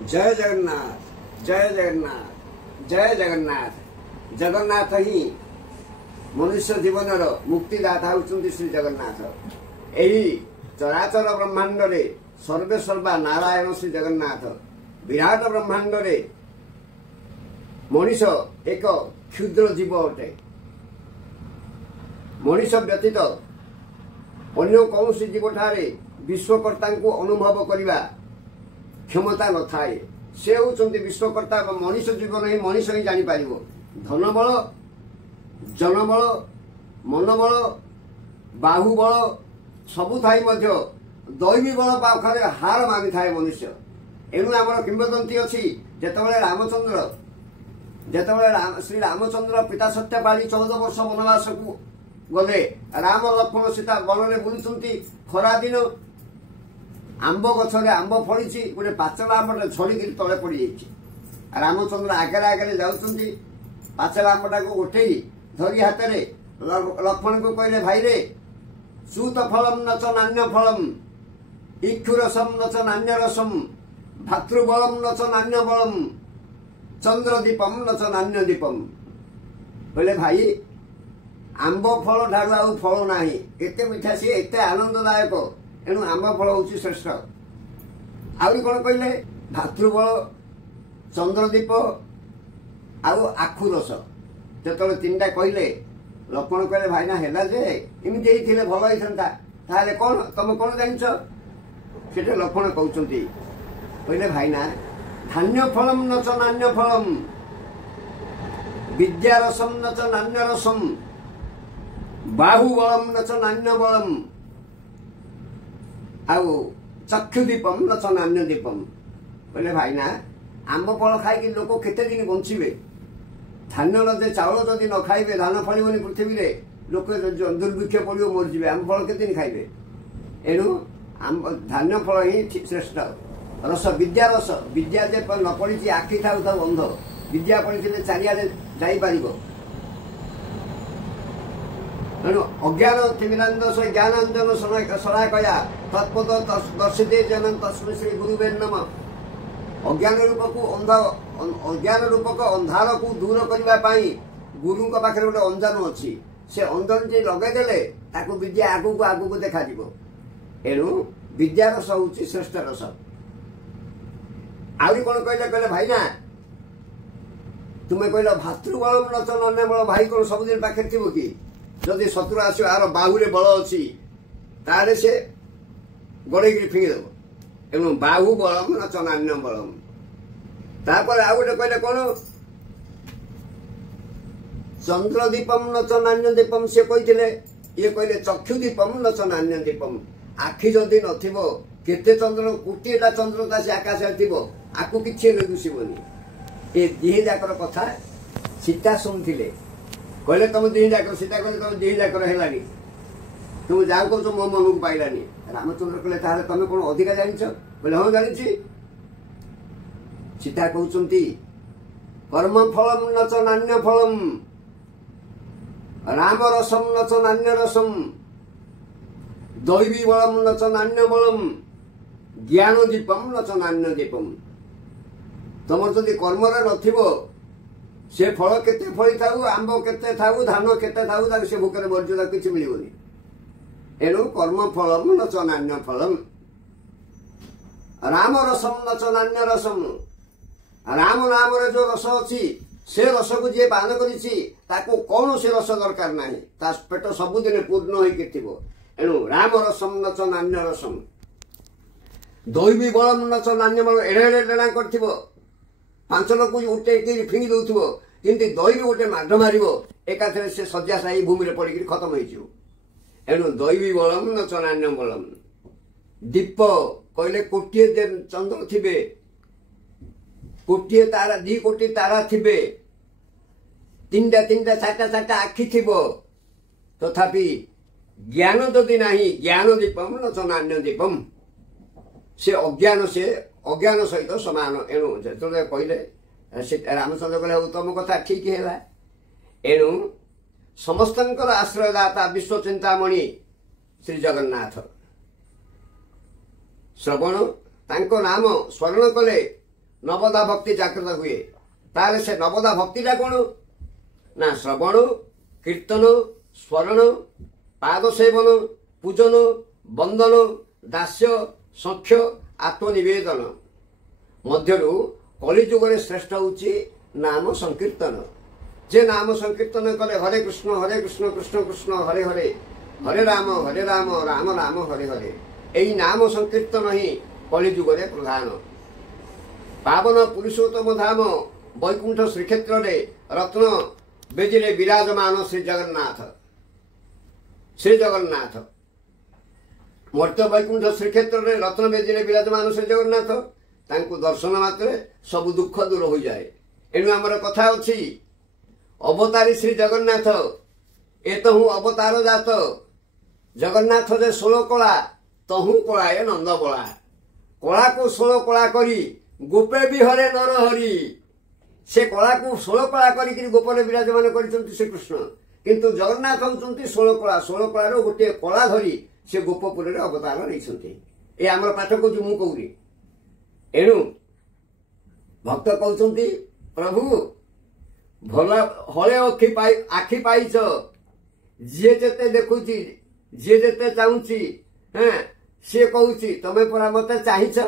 जय जगन्नाथ जय जगन्नाथ जय जगन्नाथ। जगन्नाथ ही मनुष्य जीवन मुक्तिदाता होउछन्ति श्री जगन्नाथ। एही चराचर ब्रह्मांड रे सर्वे सर्वा नारायण श्री जगन्नाथ। विराट ब्रह्मांड रे मनुष्य एक क्षुद्र जीव अटे। मनुष्य व्यतीत अन्य कौन जीव ठारे विश्वकर्ता को अनुभव करने क्षमता न थाए। से होउछन्ति विश्वकर्ता। मनुष्य जीवन ही मनुष्य ही जानी पारिबो। धन बल, जनबल, मनबल, बाहुबल सबु थाई मध्य दैवी बल पाखरे हार मानि थाए मनुष्य। एनु आमर किंवदंती अछि जेतबेले रामचंद्र श्री रामचंद्र पिता सत्यपाली 14 वर्ष वनवास को गले। राम लक्ष्मण सीता वन में बुलुचंती। खरा दिन आंब गछरे आंब फड़ी गोटे पाचला आंबटा झड़ी तले पड़ जाइए। रामचंद्र आगे आगे जाउचंती। पाचला आंबटा को उठे धरी हाथ में लक्ष्मण को कहले, भाई रे सूत फलम न च नान्य फलम, इक्षुरसम न च नान्य रसम, भातृबलम न च नान्य बलम, चंद्रदीपम न च नान्य दीपम। कहले भाई आंब फल ठारू आउ फल नाही। एते मिठा सी एते आनंददायक। एणु आंब फल हूँ श्रेष्ठ। आहरी कौन कहले, भातृबल, चंद्रदीप आउ आखु रस। जो तीन टा कहले लक्ष्मण कहले, भाई ना है जे इमती भल होता कौन तुम कौन जान से लक्ष्मण कहते। कहले भाई ना धान्य फलम न च नान्य फलम, विद्यारसम न च नान्य रसम, बाहुबलम न च नान्य बलम, आउ चक्षुदीपम न च नान्य दीपम। कहले भाई ना आंब फल खाई लोक केते दिन बंचिबे। धान्य लदे चाउल जदि न खाइबे धान फलिबनी पृथ्वी रे, लोक दुर्भिक्ष पड़ो मरजिबे। आंब फल केते दिन खाइबे। एणु धान्य फल ही श्रेष्ठ। रस विद्या रस, विद्या जे न पड़ी आखि थाउ थाउ अंध, विद्या पड़ी चारिआडे जाई पारिबो। तेणु अज्ञान तिमिरांद ज्ञान अंजन सनाकया तत्पद दर्शिते जन तस्मै श्री गुरुवे नमः। अज्ञान रूप को अज्ञान रूपक अंधार को दूर करने गुरु पाखे गोटे अंजन अच्छी। से अंजन जी लगेदेले ताकू विद्या आगू को आगू को देखा। एणु विद्या रस हूँ श्रेष्ठ रस। आहरी कौन कहले भाई ना तुम्हें कहल भातृबल न च नान्य बल। भाई कौन सबुदिन पाखे थी कि जदि शत्रु आस आर बाहुरे बल अच्छी ताले से गड़े फिंगिदेव। एणु बाहु बलम न च नान्य बलम। तापर आउ गोटे कहले कौन चंद्रदीपम न च नान्य दीपम। से कहते ये कहले चक्षुदीपम न च नान्य दीपम। आखि जदि नथिबो केते चंद्र कोटीटा चंद्रता से आकाश थी आपको किसी दुषिबनी। ये दिहे जाकर कथा सीता शुणुले। कहले तुम दिहे जाकर, सीता कहले तुम दिहे जाकर है तुम जहाँ कह मो मन को पाइलानी। रामचंद्र कहले ताहले तुम कौन अधिका जान? बोले हाँ जानी। सीता कहते कर्म फलम न च नान्य फलम, राम रसम न च नान्य रसम, दैवी बलम न च नान्य बलम, ज्ञान दीपम न च नान्य दीपम। तुम जदि कर्म नथिबो से फल केते फली थाउ, आंब केते थाउ, धान केते थाउ, से भोकर मर्यादा किसी मिलबनी। एणु कर्म फलम न च नान्य फलम, राम रसम न च नान्य रसम। राम नाम रे जो रस अच्छी से रस को जी पान करी कौन से रस दरकार ना। पेट सबुदिन पूर्ण हो। एणु राम रसम न च नान्य रसम, दैवी बलम न च नान्य बल। एड़े एड़े टेणा कर 5 लोक उठे फिंगी दौथो किंतु दैवी गोटे माढ़ मार एकाथरे से शଯ୍याशायी भूमि में पड़ खत्म हो। एणु दैवी बलम न च नान्य बलम। दीप कहले कोटिए चंद्र थिबे, कोटिए तारा 2 कोटी तारा थिबे, 3टा 3टा 4टा 4टा आखि थिबो, तथापि ज्ञान जदि नाही ज्ञान दीपम न च नान्य दीपम। से अज्ञान सहित समान। एणु जो कहले रामचंद्र कहले तुम कथा ठीक है। एणु समस्त आश्रयदाता विश्व चिंतामणि श्री जगन्नाथ। श्रवण तांको नाम स्मरण कले नवदा भक्ति जागृत हुए ताले से नवदा भक्तिटा कौन ना श्रवण कीर्तन स्मरण पाद सेवन पूजन बंदन दास्य सख्य आत्मनिवेदन मध्यरु कलिजुग श्रेष्ठ होची नाम संकीर्तन जे नाम संकीर्तन कले हरे कृष्ण कृष्ण कृष्ण हरे हरे हरे राम राम राम हरे हरे यही नाम संकीर्तन ही कलिजुग प्रधान पावन पुरुषोत्तम धाम वैकुंठ श्रीक्षेत्र रत्न बेजिरे विराजमान श्री जगन्नाथ मर्त्य वैकुंठ श्रीक्षेत्र रत्न बेजिरे विराजमान श्री जगन्नाथ तांको दर्शन मात्र सब दुख दूर हो जाए एणु आमर कथा अच्छी अवतारी श्री जगन्नाथ एतहु अवतार जात जगन्नाथ जे 16 कला तहु कलाए नंद बला कला को 16 कला करी गोपे विहरे नर हरि से कला को 16 कला करी गोपने विराजमान कर श्री कृष्ण किंतु जगन्नाथ होती 16 कला गोटे कला धरी से गोपपुर अवतार नहीं आमर पाठ को मु कौरी एणु भक्त कहते प्रभु भला हले आखि पाइच जी जेते देखुची जी जेते चाहूची सी कहूँ तमे परा मत चाहिछ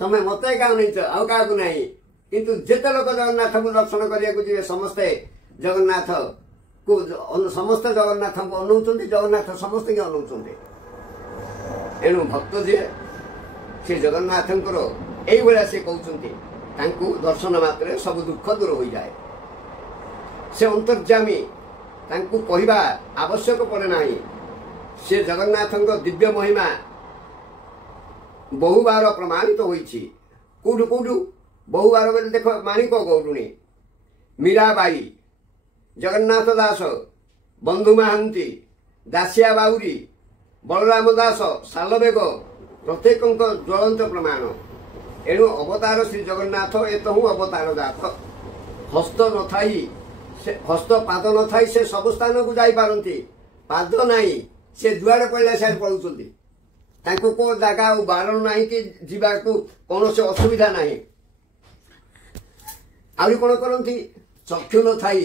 तमे मत क्या नहीं आउ क्या नहीं किंतु जेते लोक जगन्नाथ को दर्शन करने जी समस्ते जगन्नाथ को समस्ते जगन्नाथ को अनौच जगन्नाथ समस्त अनौच एणु भक्त जी श्री जगन्नाथ यही से कहते दर्शन मात्र सब दुख दूर हो जाए से अंतर्जामी कहवा आवश्यक पड़े ना से जगन्नाथ दिव्य महिमा बहु बार प्रमाणित होईछि कोठु कोठु बहु बार बोले देख माणिक गौरुणी मीराबाई जगन्नाथ दास बंधु महांती दासिया बाउरी बलराम दास सालबेग प्रत्येक ज्वलंत प्रमाण एणु अवतार श्री जगन्नाथ एतहु अवतार जात हस्त नथाई हस्त पाद नथाई से सब स्थान को जाई पारंती पाद नाही से दुआरे पड़े से पड़ुचंती तांको को जागा बारण नाही कि जीवा को कौन से असुविधा नाही आउरी कोन करंती चक्षु नथाई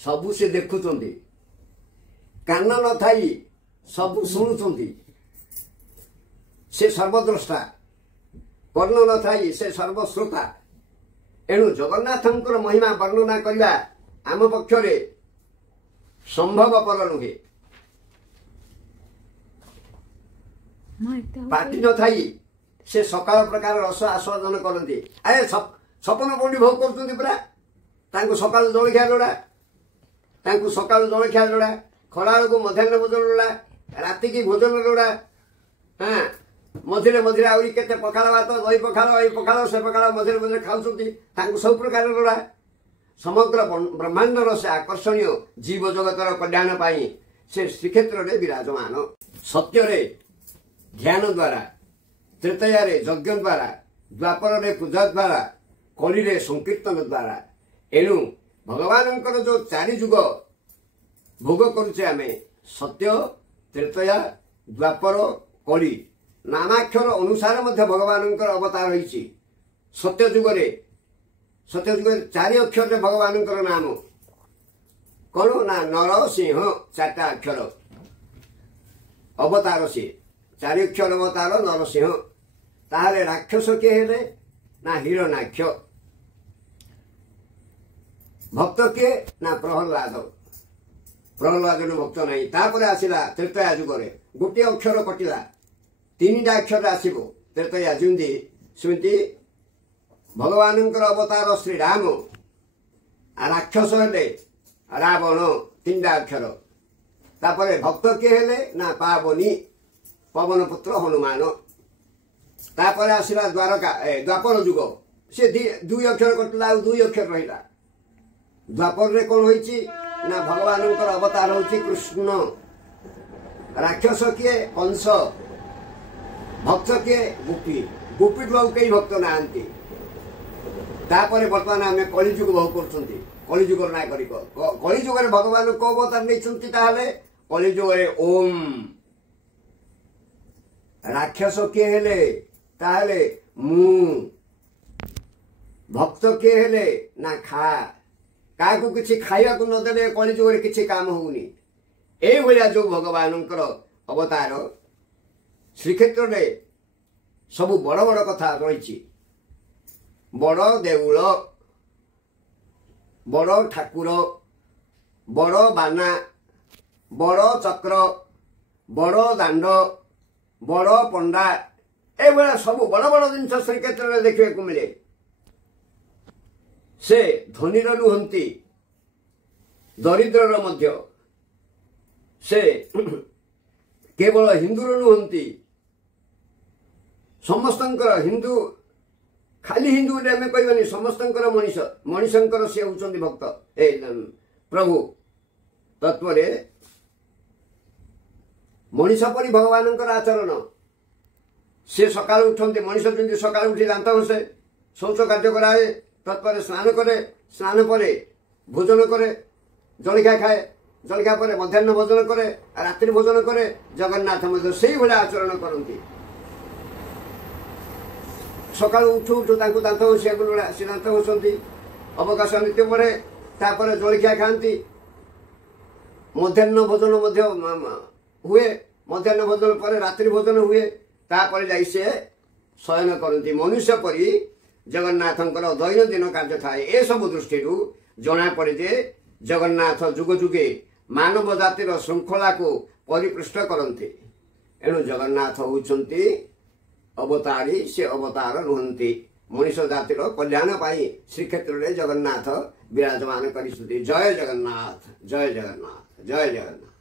सबु से देखुचंती कान नथाई सबु सुनुचंती से सर्वद्रष्टा कर्ण नथाई से सर्वश्रोता एणु जगन्नाथ महिमा वर्णना करवा आम पक्षरे संभवपर नुहे पाटी नथाई से सकाल प्रकार रस आस्वादन करती आए छपन पौंडी भोग कर सकाल जलखिया लोड़ा सकाल जलखिया लोड़ा खरा को मध्याह्न भोजन लोड़ा राति की भोजन लोड़ा हाँ मझे मझे आहरी के पखाड़ भात दही पखाड़ पखाड़ से पखाड़ मझे मझे खाऊँ सब प्रकार लोड़ा समग्र ब्रह्मांडर से आकर्षणीय जीव जगतर कल्याण पाई से श्रीक्षेत्र में विराजमान सत्य ध्यान द्वारा त्रेतया यज्ञ द्वारा द्वापर पूजा द्वारा कली संकीर्तन द्वारा एणु भगवान जो चारि जुग भोग करुचे आम सत्य त्रेतया द्वापर कली नानाक्षर अनुसार भगवान अवतार होती सत्य जुगे 4 अक्षर भगवान नाम कौन ना नर सिंह 4टा अक्षर अवतार से 4 अक्षर अवतार नरसिंह ताहले राक्षस किए हेले ना हिरण्याक्ष भक्त किए ना प्रहलाद भक्त नहीं तापर आसला त्रेतया जुगे गोटे अक्षर कटिला 3टा अक्षर आसो त्रेतया जिंदी सेमती भगवान अवतार श्री राम राक्षस हेले रावण 3टा अक्षर तापर भक्त किए हेले ना पावनी पवन पुत्र हनुमान तापर आसला द्वारका द्वापर जुग से 2 अक्षर कटिला 2 अक्षर रहा द्वापर रे कौन होईची ना भगवान अवतार होची कृष्ण राक्षस किए कंस भक्त किए गोपी गोपी को कई भक्त नहांती तापर बर्तमान आम कलिजुग भोग कर कलिजुग नागरिक कलिजुग भगवान को अवतार नहीं कलिजुग ओम राक्षस किए हेले ताहले मु भक्त किए हेले ना खा क्या किसी खाइबा नदेले कलिजुगे किसी काम होनी ए भलिया जो भगवान अवतार श्रीक्षेत्र में सब बड़ बड़ कथा रही बड़ देउल बड़ ठाकुर बड़ बाना बड़ चक्र बड़ दांड बड़ पंडा ए सब बड़ बड़ जिन श्रीक्षेत्र में देखने को मिले से धनीर नुहंती दरिद्रर मध्य से केवल हिंदूर नुहंती समस्तंकर हिंदू खाली हिंदू आम कहबानी समस्तंकर मनीष मनीषंकर से होउचंदी भक्त ए प्रभु तत्व मनीष परी भगवान आचरण से सकाल उठते मनीष जमी सकाल उठी दांत घसे शौच कार्य कराए तत्पर स्नान करे स्नान पर भोजन करे जलिखा खाए जलिखा पर मध्याह्न भोजन करे रात्रि भोजन करे जगन्नाथ मध्य से भाया आचरण करती सका उठू उठू दांत घसिया से दांत घसती अवकाश नित्य पड़े तापर जलिखा खाती मध्याह्न भोजन हुए मध्याह्न भोजन पर रात्रि भोजन हुए तापर जाई से शयन करती मनुष्य परी जगन्नाथंकर दैनंदिन कार्य थाए ए सब दृष्टि जना पड़े जे जगन्नाथ जुग जुगे मानव जातिर श्रृंखला को परिपृष्ट करते एणु जगन्नाथ होउचंती अवतारी से अवतार नुहंती मनुष्य जातिर कल्याण पाई श्रीक्षेत्र में जगन्नाथ विराजमान करिसुती जय जगन्नाथ जय जगन्नाथ जय जगन्नाथ।